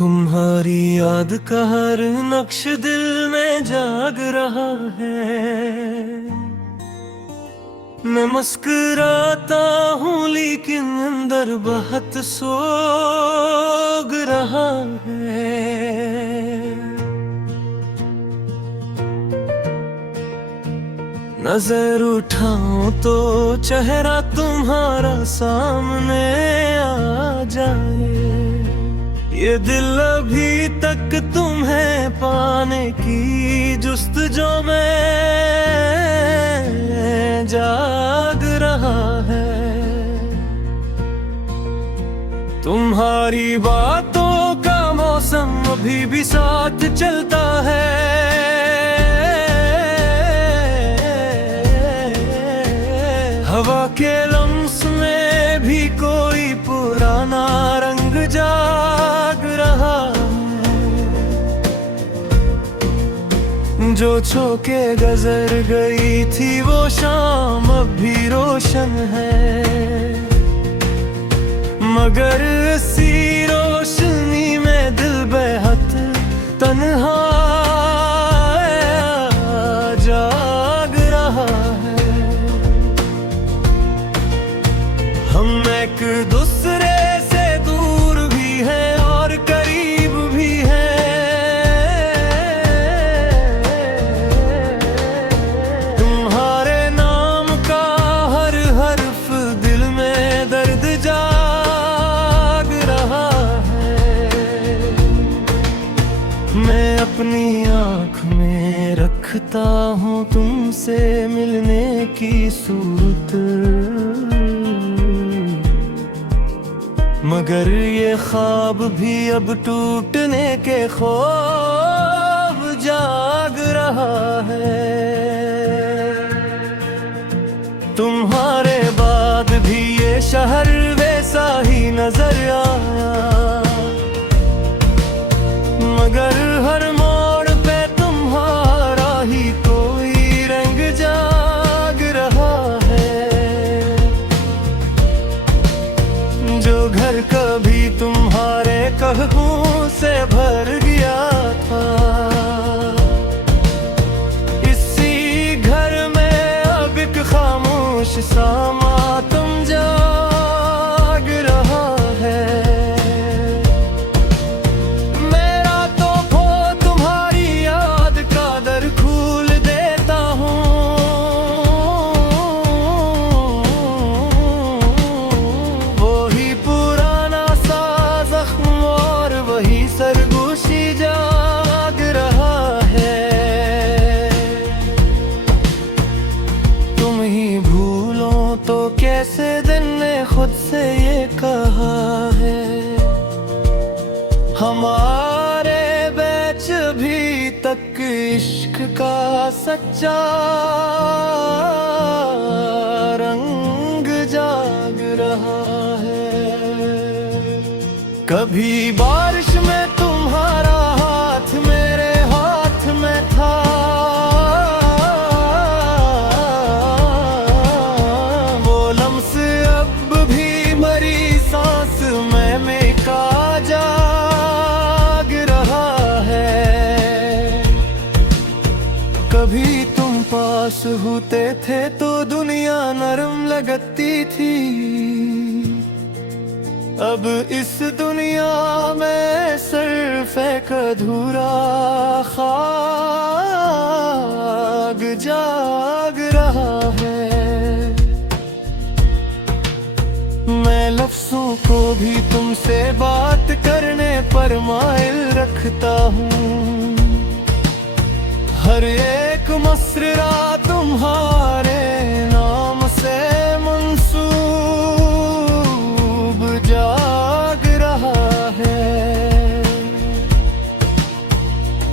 तुम्हारी याद का हर नक्श दिल में जाग रहा है। मैं मुस्कुराता हूँ लेकिन अंदर बहुत सोग रहा है। नजर उठाऊं तो चेहरा तुम्हारा सामने आ जाए। ये दिल अभी तक तुम्हें पाने की जुस्तजू में जाग रहा है। तुम्हारी बातों का मौसम अभी भी साथ चलता है। हवा के लम्स में भी कोई पुराना रंग जाग रहा है। जो छूके गुजर गई थी वो शाम अब भी रोशन है। मगर इसी रोशनी में दिल बेहद तन्हा जाग रहा है। हम एक दूसरे से दूर भी हैं और करीब भी हैं। तुम्हारे नाम का हर हर्फ दिल में दर्द जाग रहा है। मैं अपनी आँख में रखता हूँ तुमसे मिलने की सूरत, मगर ये ख्वाब भी अब टूटने के ख्वाब जाग रहा है। तुम्हारे बाद भी ये शहर वैसा ही नजर आया, मगर हर मोड़ पे तुम्हारा ही कोई रंग जाग रहा है। जो घर कभी तुम्हारे कहूँ से भर गया था, इसी घर में अब एक खामोश सा मातम जाग रहा है। मेरा तो वो तुम्हारी याद का दर खोल देता हूँ। सरगोशी जाग रहा है। तुम ही भूलो तो कैसे दिन ने खुद से ये कहा है। हमारे बीच भी तक इश्क का सच्चा रंग जाग रहा है। कभी बारिश में तुम्हारा हाथ मेरे हाथ में था, वो लम्स अब भी मरी सांस में का जाग रहा है। कभी तुम पास होते थे तो दुनिया नरम लगती थी, अब इस दुनिया में सिर्फ एक अधूरा ख्वाब जाग रहा है। मैं लफ्ज़ों को भी तुमसे बात करने पर माइल रखता हूँ। हर एक मसरा तुम्हारे नाम से जाग रहा है।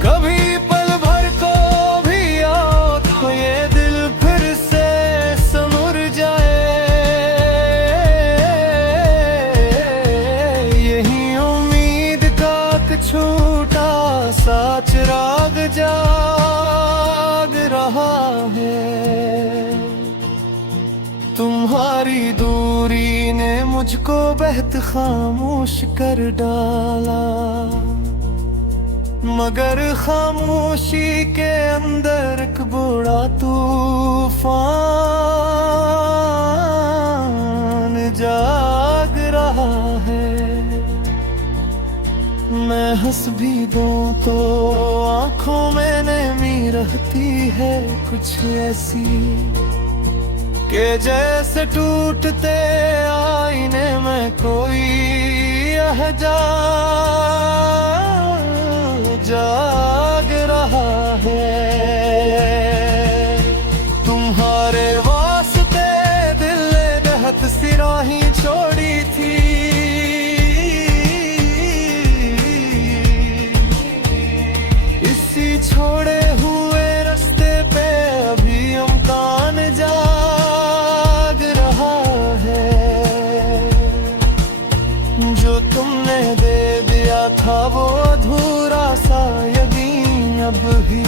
कभी पल भर को भी आओ तो ये दिल फिर से समुर जाए। यही उम्मीद का एक छोटा सा चिराग जाग रहा है। तुम्हारी दूरी ने मुझको बेहद खामोश कर डाला। मगर खामोशी के अंदर एक बड़ा तूफान जाग रहा है। मैं हंस भी दूं तो आंखों में नमी रहती है कुछ ऐसी कि जैसे टूटते आईने में कोई जाग रहा है। तुम्हारे वास्ते दिल ने बेहद सिराही छोड़ी थी, इसी छोड़े हुए रास्ते पे अभी अमकान जाग रहा है। जो तुमने दे दिया था वो अधूरा सा यकीन अब भी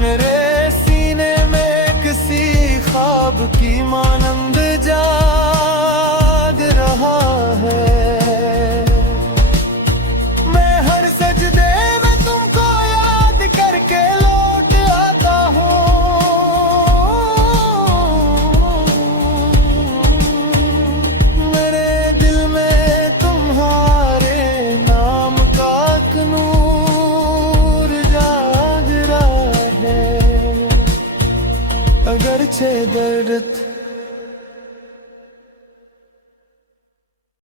मेरे सीने में किसी ख्वाब की मानंद जाग रहा है। मैं हर सजदे में तुमको याद करके लौट आता हूँ। मेरे दिल में तुम्हारे नाम का एक नूर जाग रहा है। अगरचे दर्द